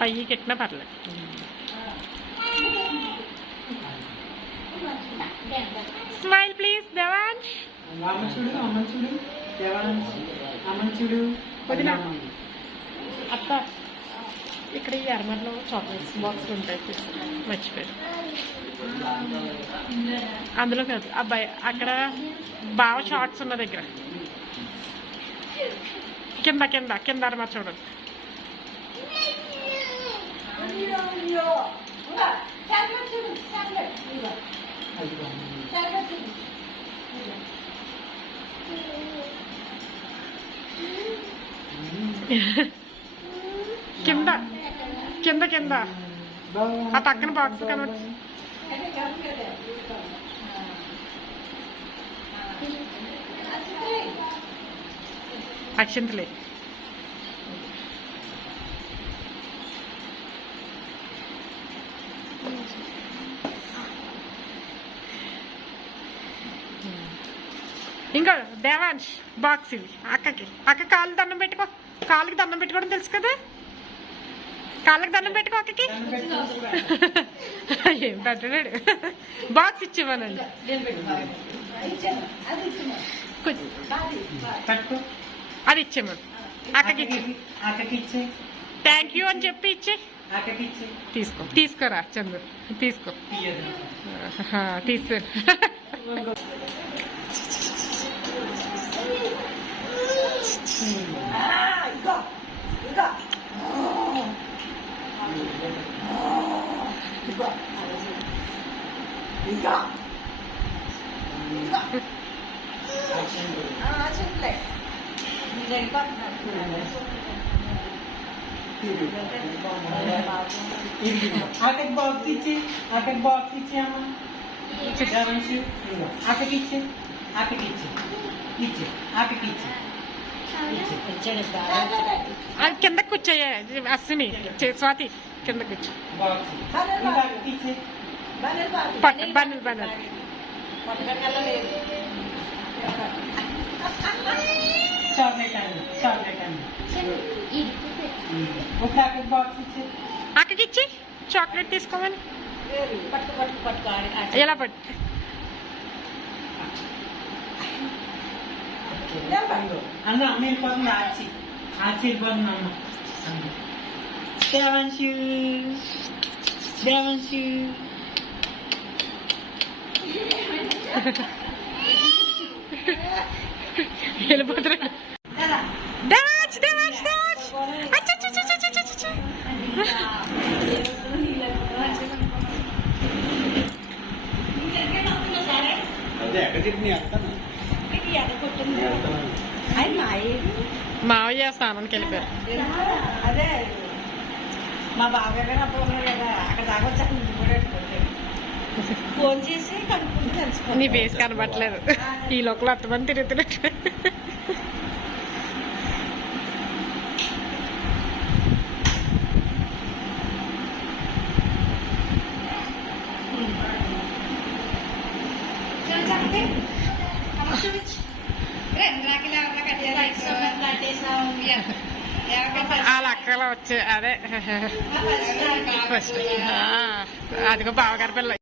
పయ్యి కెట్టినా పర్లేదు. Smile please Devansh. అత్త ఇక్కడ ఈ అర్మర్లో చాక్లెట్స్ బాక్స్ ఉంటాయి, మర్చిపోయారు. అందులో కాదు అబ్బాయి అక్కడ బాగా షార్ట్స్ ఉన్న దగ్గర కింద కింద కింద అర్మర్ చూడండి. కింద కింద కింద ఆ పక్కన బాక్స్ కనబడి అక్షంతలే. ఇంకా దేవాంశ్ బాక్స్ ఇవి అక్కకి. అక్క కాళ్ళు దండం పెట్టుకో, కాళ్ళకి దండం పెట్టుకోవడం తెలుసు కదా, కాళ్ళకి దండం పెట్టుకో అక్కకి. ఏం పెట్టడాడు, బాక్స్ ఇచ్చేవానండి. అది ఇచ్చేమను అక్కకి ఇచ్చే, థ్యాంక్ యూ అని చెప్పి ఇచ్చే. తీసుకో తీసుకోరా చంద్రు, తీసుకో తీసు. ఆకకి బాక్స్ ఇచ్చి, ఆకకి బాక్స్ ఇచ్చామా, ఆకకి ఇచ్చి, ఆకకి ఇచ్చి ఇచ్చి, ఆకకి ఇచ్చి. అది కిందకు కూర్చోయే అశ్విని, స్వాతి కింద కూర్చో. బన్నెలు బన్నెలు చాక్లెట్ అండి, చాక్లెట్ అండి. ఒక ఆకకి బాక్స్ ఇచ్చి, అక్కకి ఇచ్చి చాక్లెట్ తీసుకోమని. ఎలా పట్టు అన్న అమ్మ వెళ్ళిపోతుంది, ఆచి ఆచి వెళ్ళిపోతుంది అమ్మ. దేవాంశు దేవాంశు వెళ్ళిపోతున్నాడు. దేవాంశ్ దేవాంశ్ దేవాంశ్ మావయ్య స్నానానికి వెళ్ళిపోయారు. అదే మా బాబాయ్ గారు అప్పుడు ఉన్నారు కదా, అక్కడ దాకా వచ్చాక ఫోన్ చేసి కనుక్కుంటూ తెలుసుకో. నీ ఫేస్ కనబట్టలేదు, ఈ లోకల్ అంతమంది తిరుగుతున్నట్టు. వాళ్ళ అక్కలో వచ్చే అదే ఫస్ట్ అదిగో బావగారి పిల్ల